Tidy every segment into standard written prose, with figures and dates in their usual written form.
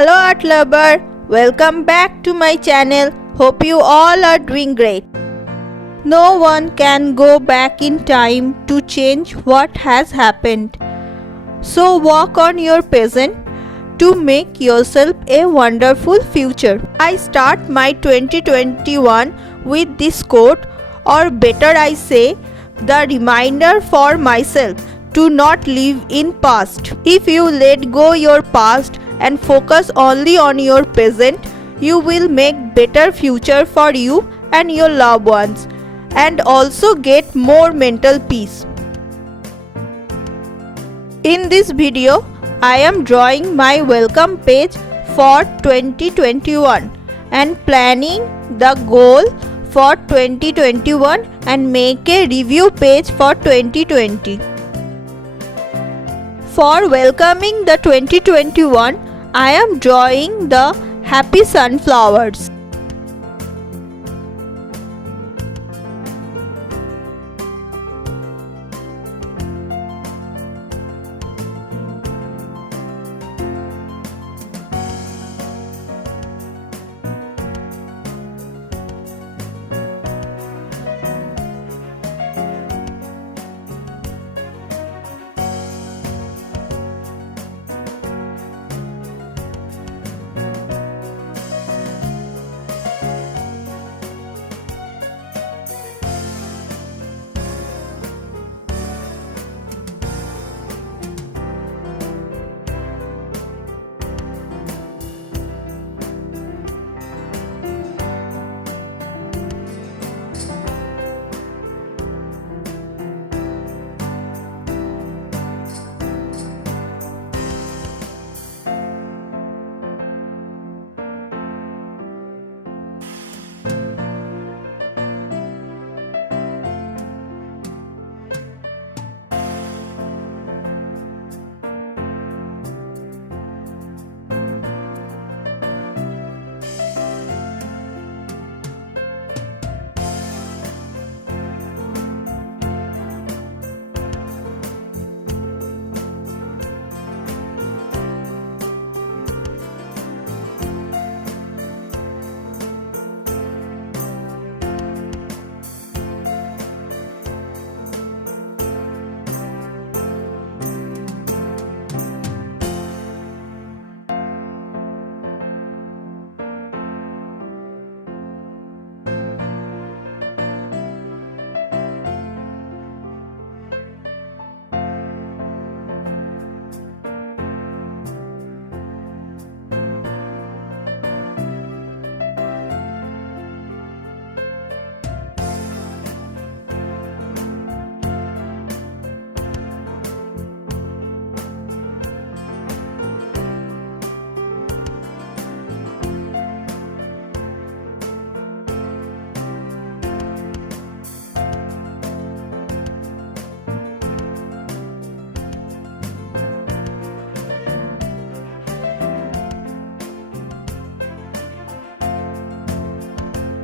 Hello art lover, welcome back to my channel. Hope you all are doing great. No one can go back in time to change what has happened. So walk on your present to make yourself a wonderful future. I start my 2021 with this quote, or better I say, the reminder for myself to not live in past. If you let go your past and focus only on your present, you will make better future for you and your loved ones, and also get more mental peace. In this video, I am drawing my welcome page for 2021 and planning the goal for 2021 and make a review page for 2020. For welcoming the 2021, I am drawing the happy sunflowers.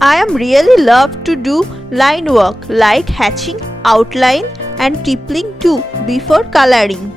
I am really love to do line work like hatching, outline and tippling too before coloring.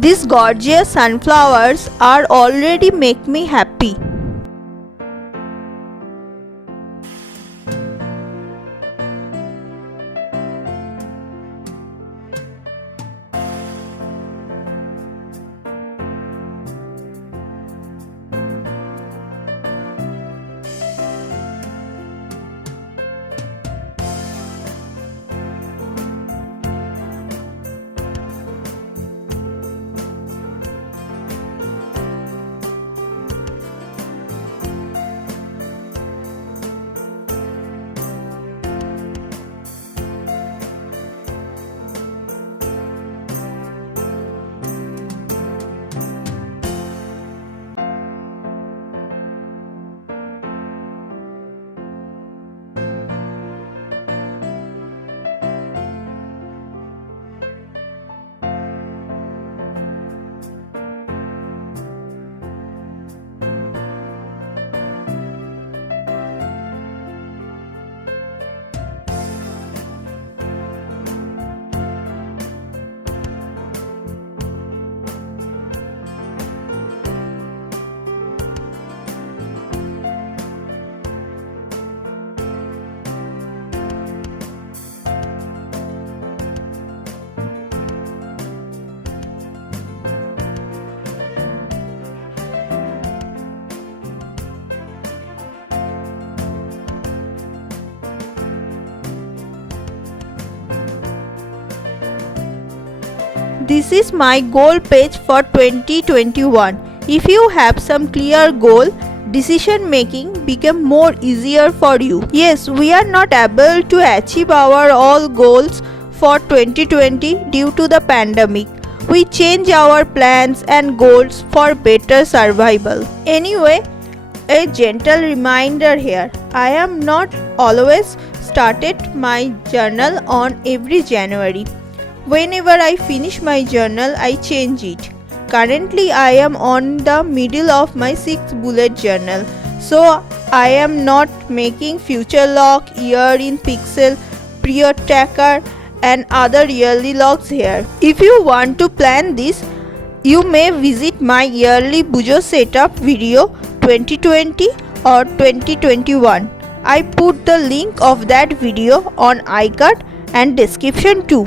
These gorgeous sunflowers are already make me happy. This is my goal page for 2021. If you have some clear goal, decision making become more easier for you. Yes, we are not able to achieve our all goals for 2020 due to the pandemic. We change our plans and goals for better survival. Anyway, a gentle reminder here. I am not always started my journal on every January. Whenever I finish my journal, I change it. Currently, I am on the middle of my 6th bullet journal, so I am not making future log, year in pixel, period tracker, and other yearly logs here. If you want to plan this, you may visit my yearly Bujo setup video 2020 or 2021. I put the link of that video on iCard and description too.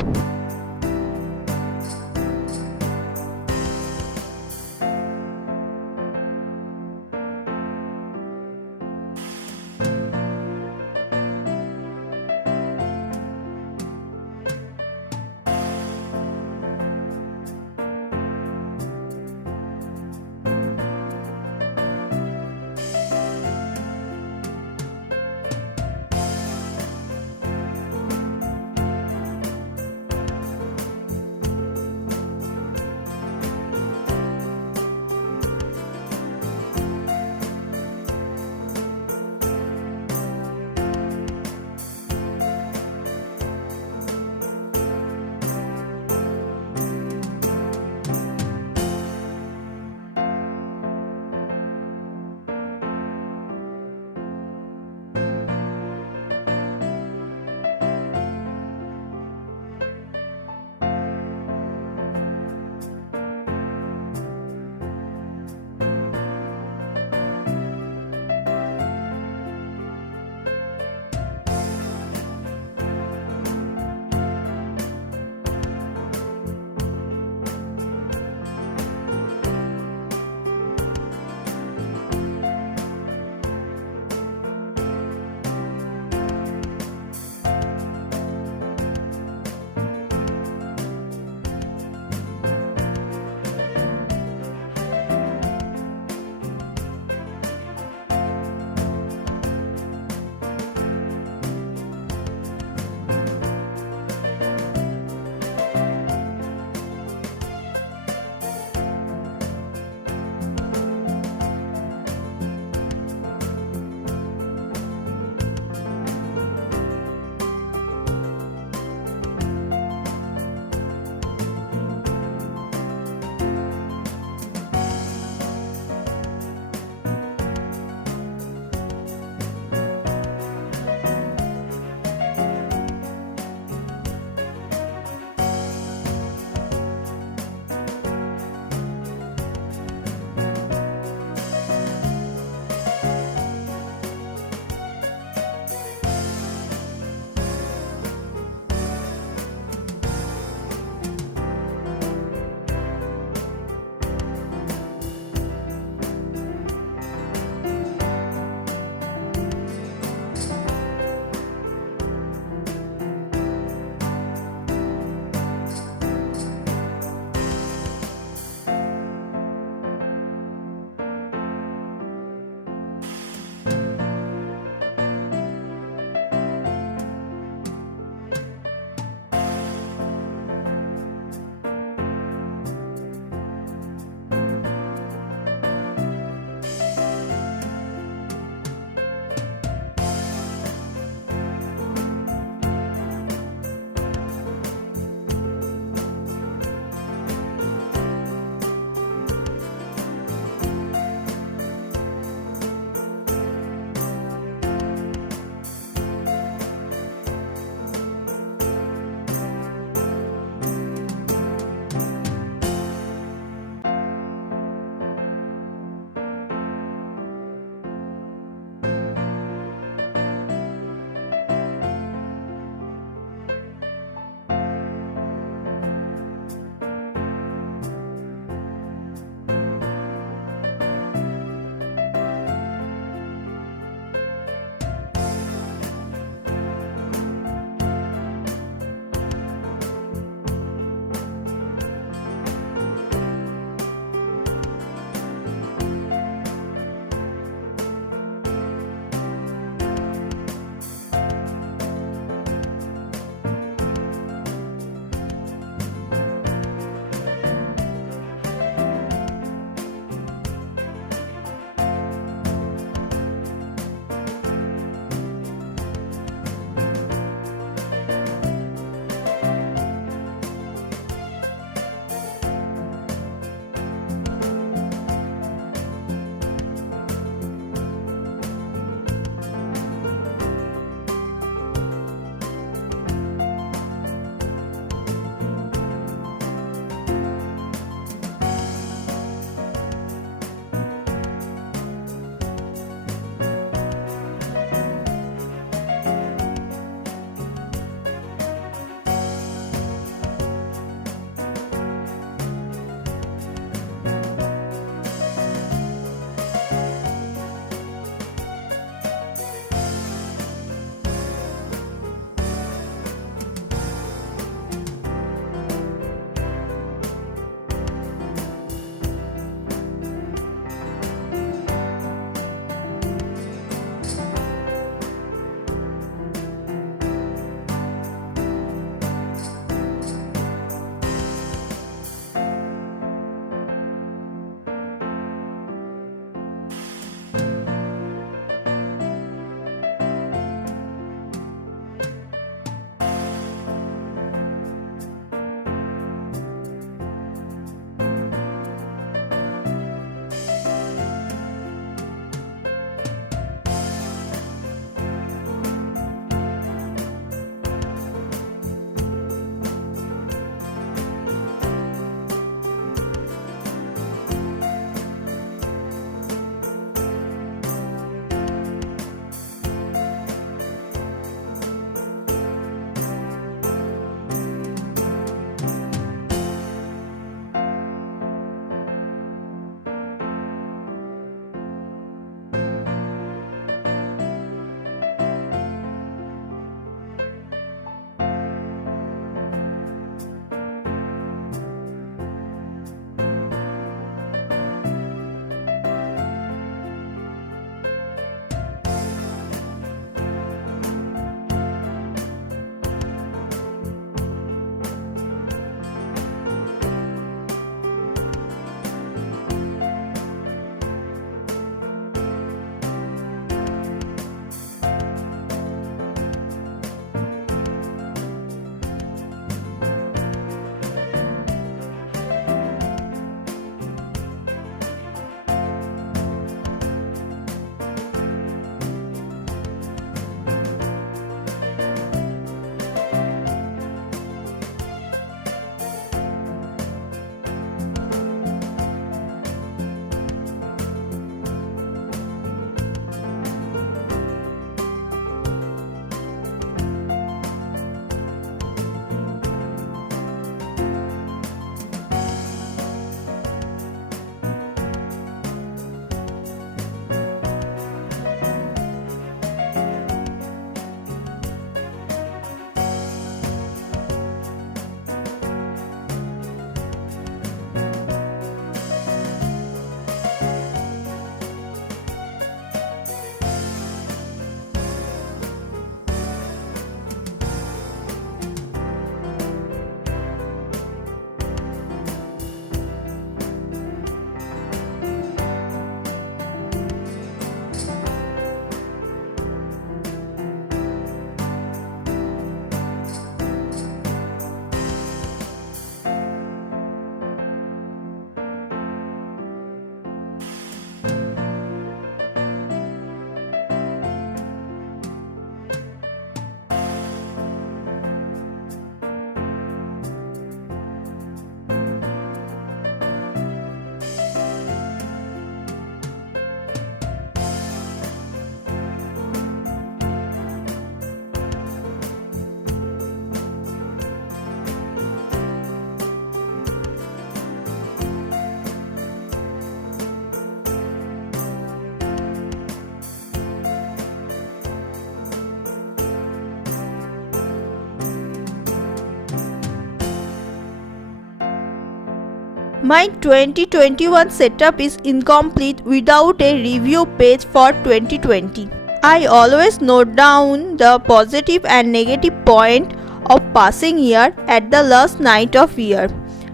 My 2021 setup is incomplete without a review page for 2020. I always note down the positive and negative point of passing year at the last night of year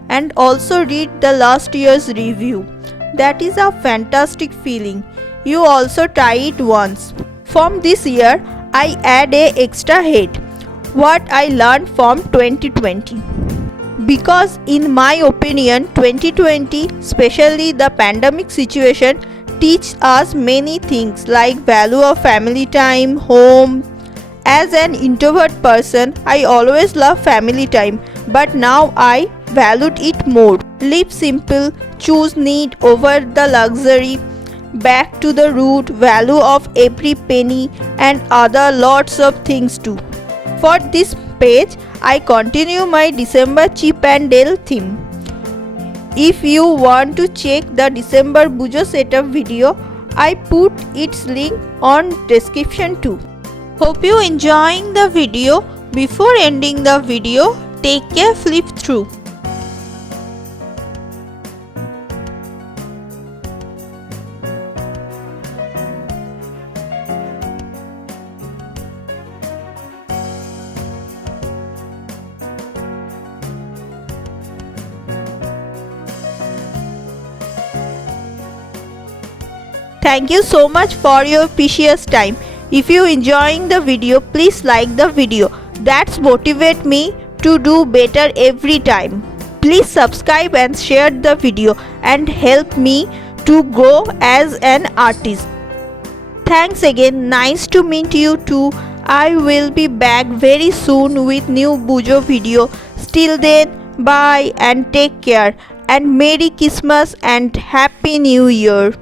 and also read the last year's review. That is a fantastic feeling. You also try it once. From this year, I add a extra head. What I learned from 2020. Because in my opinion 2020, especially the pandemic situation, teach us many things like value of family time, home. As an introvert person, I always love family time, but now I valued it more. Live simple, choose need over the luxury, back to the root, value of every penny, and other lots of things too. For this page, I continue my December Chip and Dale theme. If you want to check the December Bujo setup video, I put its link on description too. Hope you enjoying the video. Before ending the video, take a flip through. Thank you so much for your precious time. If you enjoying the video, please like the video. That's motivate me to do better every time. Please subscribe and share the video and help me to grow as an artist. Thanks again. Nice to meet you too. I will be back very soon with new Bujo video. Till then, bye and take care and Merry Christmas and Happy New Year.